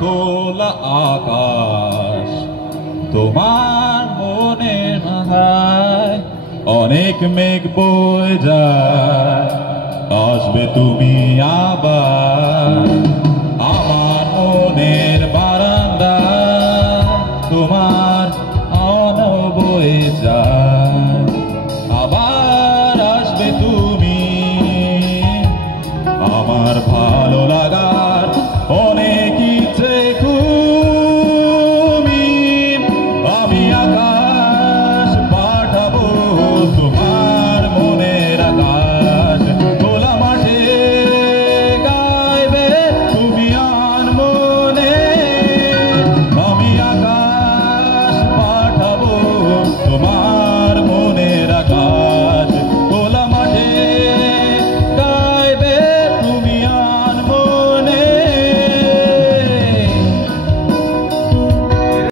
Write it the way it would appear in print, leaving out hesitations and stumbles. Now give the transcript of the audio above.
খোলা আকাশ তোমার মনের মাথায় অনেক মেঘ বয়ে যায়, আসবে তুমি আবার।